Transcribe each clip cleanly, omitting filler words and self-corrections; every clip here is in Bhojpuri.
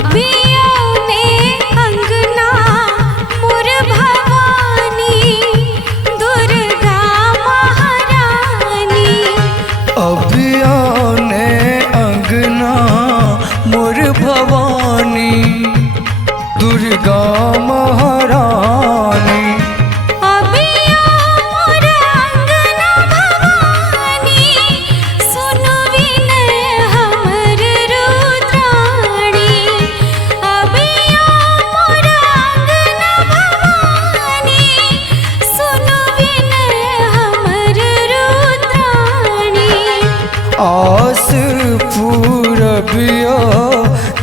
अभियोने अंगना मोर भवानी दुर्गा महारानी। अभियोने अंगना मोर भवानी दुर्गा महारानी। अभियो मोर अंगना भवानी सुनु विनय हमर रुद्राणी। अभियो मोर अंगना भवानी सुनु विनय हमर रुद्राणी। आस पूरबियो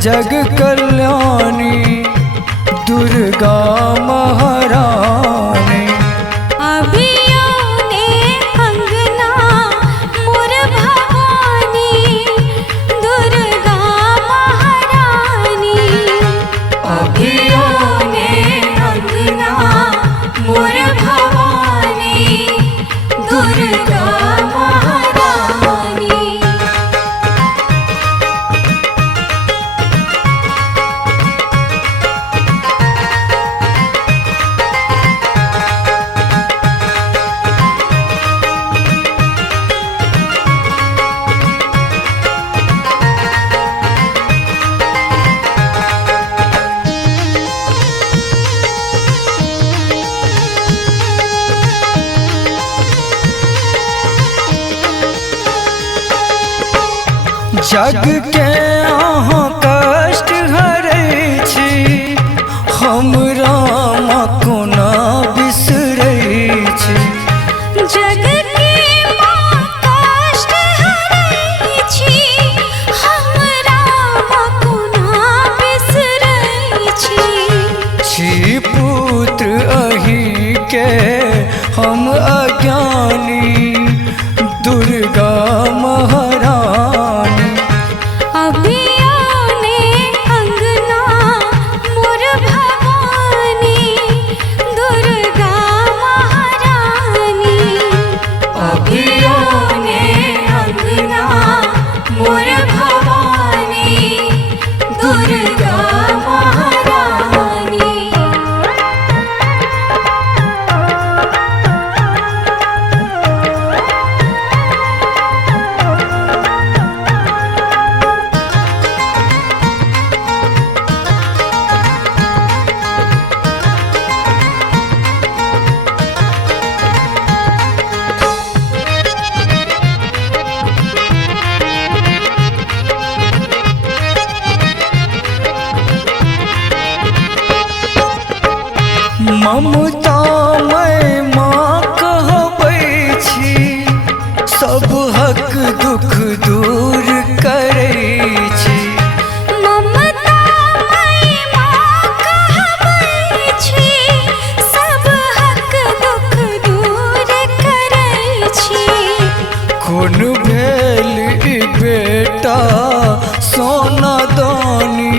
जग कल्याणी दुर्गा महारानी। अभियोने अंगना मोर भवानी दुर्गा महारानी। अभियोने अंगना मोर भवानी दुर्गा महारानी। जग के अहाँ कष्ट हरै छी हम राम कोना बिसरै छी। जग के माँ कष्ट हरै छी हम राम कोना बिसरै छी। छी पुत्र अहि के हम अज्ञानी दुर्गा महारानी। अभियोने अंगना मोर भवानी दुर्गा महारानी। अभियोने अंगना मोर भवानी दुर्गा महारानी। ममता मैं माँ कहबै छी सब हक दुख दूर करै छी। ममता मैं माँ कहबै छी सब हक दुख दूर करै छी। कोन भेल ई बेटा सोना दानी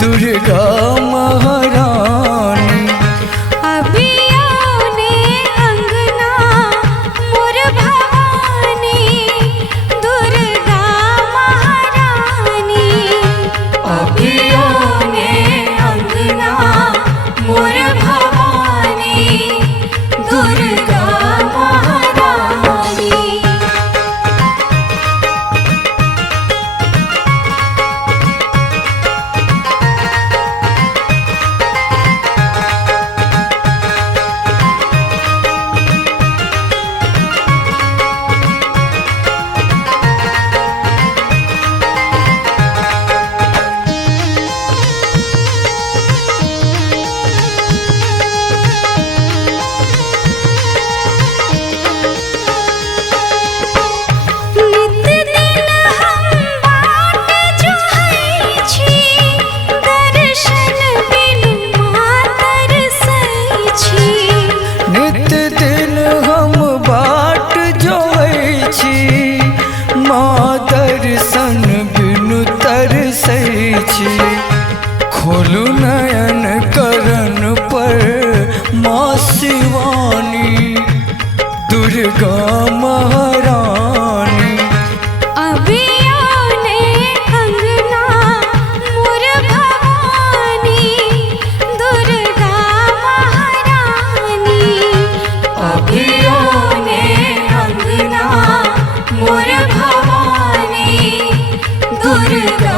दुर्गा महारानी। अभियोने अंगना मोर भवानी दुर्गा महारानी। अभियोने अंगना मोर भवानी दुर्गा महारानी। नित दिन हम बाट जोहै छी माँ दर्शन बिनु तरसै छी। खोलू नयन करन पर माँ शिवानी दुर्गा महारानी। अभियोने अंगना मोर दुर्गा